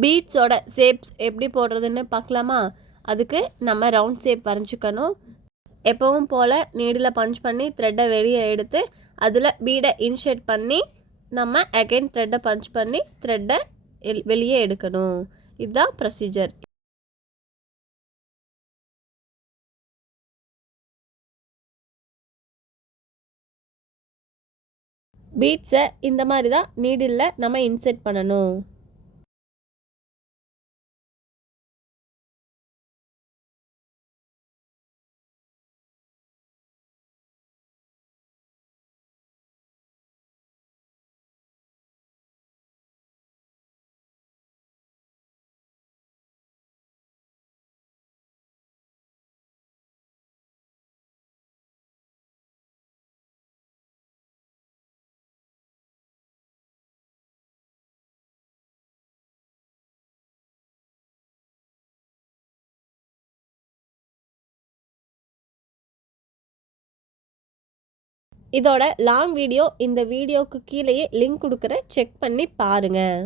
பீட்ஸோட ஷேப்ஸ் எப்படி போடுறதுன்னு பார்க்கலாமா? அதுக்கு நம்ம ரவுண்ட் ஷேப் வரைஞ்சிக்கணும். எப்பவும் போல் நீடில் பஞ்ச் பண்ணி த்ரெட்டை வெளியே எடுத்து அதில் பீடை இன்ஷர்ட் பண்ணி நம்ம அகைன் த்ரெட்டை பஞ்ச் பண்ணி த்ரெட்டை வெளியே எடுக்கணும். இதுதான் ப்ரொசீஜர். பீட்ஸை இந்த மாதிரி தான் நீடில் நம்ம இன்சர்ட் பண்ணணும். இதோட லாங் வீடியோ இந்த வீடியோவுக்கு கீழேயே லிங்க் கொடுக்குறேன், செக் பண்ணி பாருங்கள்.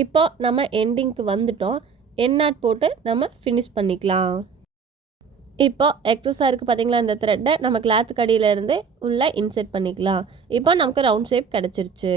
இப்போ நம்ம எண்டிங்க்கு வந்துட்டோம். எண்ட் நாட் போட்டு நம்ம ஃபினிஷ் பண்ணிக்கலாம். இப்போ எக்ஸஸாக இருக்குது பார்த்தீங்களா, இந்த த்ரெட்டை நம்ம கிளாத்துக்கு அடியிலேருந்து உள்ளே இன்சர்ட் பண்ணிக்கலாம். இப்போ நமக்கு ரவுண்ட் ஷேப் கிடச்சிருச்சு.